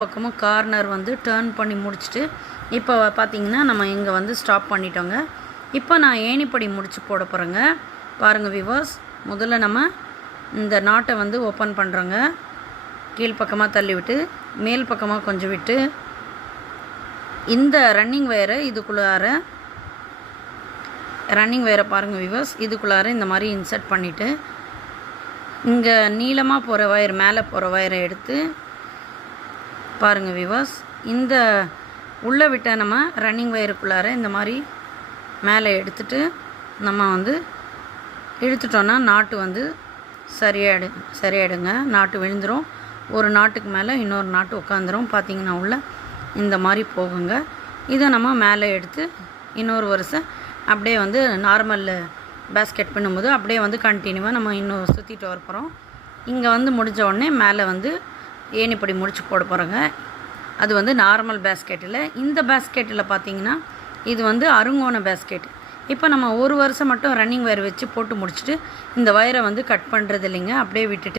பக்கமும் கார்னர் வந்து டர்ன் பண்ணி முடிச்சுட்டு இப்போ பார்த்தீங்கன்னா நம்ம இங்கே வந்து ஸ்டாப் பண்ணிட்டோங்க. இப்போ நான் ஏணிப்படி முடிச்சு போட போகிறேங்க. பாருங்கள் வியூவர்ஸ், முதல்ல நம்ம இந்த நாட்டை வந்து ஓப்பன் பண்ணுறோங்க. கீழ்ப்பக்கமாக தள்ளி விட்டு மேல் பக்கமாக கொஞ்சம் விட்டு இந்த ரன்னிங் வயரை பாருங்கள் வியூவர்ஸ், இதுக்குள்ளார இந்த மாதிரி இன்சர்ட் பண்ணிவிட்டு இங்கே நீளமாக போகிற வயர், மேலே போகிற வயரை எடுத்து பாருங்கள் வியூவர்ஸ், இந்த உள்ளே விட்ட நம்ம ரன்னிங் வயருக்குள்ளார இந்த மாதிரி மேலே நம்ம வந்து இழுத்துட்டோன்னா நாட்டு வந்து சரியாயிடுங்க. நாட்டு விழுந்துடும். ஒரு நாட்டுக்கு மேலே இன்னொரு நாட்டு உட்காந்துரும். பார்த்திங்கன்னா உள்ள இந்த மாதிரி போகுங்க. இதை நம்ம மேலே எடுத்து இன்னொரு வருஷம் அப்படியே வந்து நார்மல் பேஸ்கெட் பண்ணும்போது அப்படியே வந்து கண்டினியூவாக நம்ம இன்னும் சுற்றிட்டு வர போகிறோம். இங்கே வந்து முடிஞ்ச உடனே மேலே வந்து ஏணிப்படி முடிச்சு போட போகிறோங்க. அது வந்து நார்மல் பேஸ்கெட்டில். இந்த பேஸ்கெட்டில் பார்த்திங்கன்னா இது வந்து அருங்கோண பேஸ்கெட். இப்போ நம்ம ஒரு வருஷம் மட்டும் ரன்னிங் வயர் வச்சு போட்டு முடிச்சுட்டு இந்த வயரை வந்து கட் பண்ணுறது இல்லைங்க, அப்படியே விட்டுட்டு